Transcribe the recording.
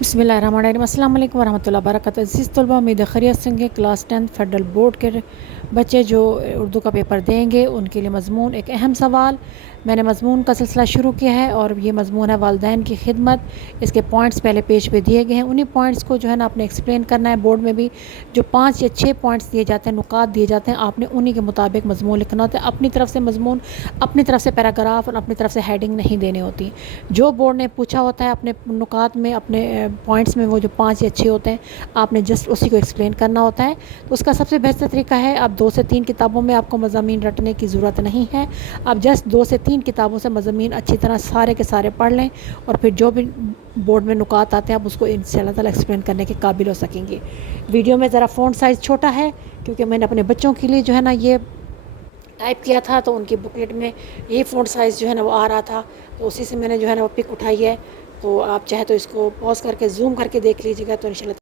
बिस्मिल्लाहिर्रहमानिर्रहीम अस्सलाम वालेकुम वरहमतुल्लाहि वबरकातुहू। अज़ीज़ तलबा, उम्मीद है खैरियत से होंगे। क्लास 10 फेडरल बोर्ड के बच्चे जो उर्दू का पेपर देंगे उनके लिए मज़मून एक अहम सवाल। मैंने मज़मून का सिलसिला शुरू किया है और ये मज़मून है वालिदैन की खिदमत। इसके पॉइंट्स पहले पेज पे दिए गए हैं, उन्हीं पॉइंट्स को जो है ना आपने एक्सप्लेन करना है। बोर्ड में भी जो 5 या 6 पॉइंट्स दिए जाते हैं, नुकात दिए जाते हैं, आपने उन्हीं के मुताबिक मज़मून लिखना होता है। अपनी तरफ से मज़मून, अपनी तरफ से पैराग्राफ और अपनी तरफ से हेडिंग नहीं देनी होती। जो बोर्ड ने पूछा होता है अपने नुकात में, अपने पॉइंट्स में, वो जो 5 या 6 होते हैं, आपने जस्ट उसी को एक्सप्लेन करना होता है। तो उसका सबसे बेहतर तरीका है, आप 2 से 3 किताबों में आपको मज़ामीन रटने की ज़रूरत नहीं है। आप जस्ट 2 से 3 किताबों से मज़ामीन अच्छी तरह सारे के सारे पढ़ लें और फिर जो भी बोर्ड में नुकात आते हैं आप उसको इंशाअल्लाह ताला एक्सप्लेन करने के काबिल हो सकेंगे। वीडियो में ज़रा फ़ॉन्ट साइज़ छोटा है क्योंकि मैंने अपने बच्चों के लिए जो है ना ये टाइप किया था, तो उनकी बुकलेट में ये फ़ॉन्ट साइज़ जो है ना वो आ रहा था, तो उसी से मैंने जो है ना वो पिक उठाई है। तो आप चाहे तो इसको पॉज़ करके ज़ूम करके देख लीजिएगा, तो इंशाल्लाह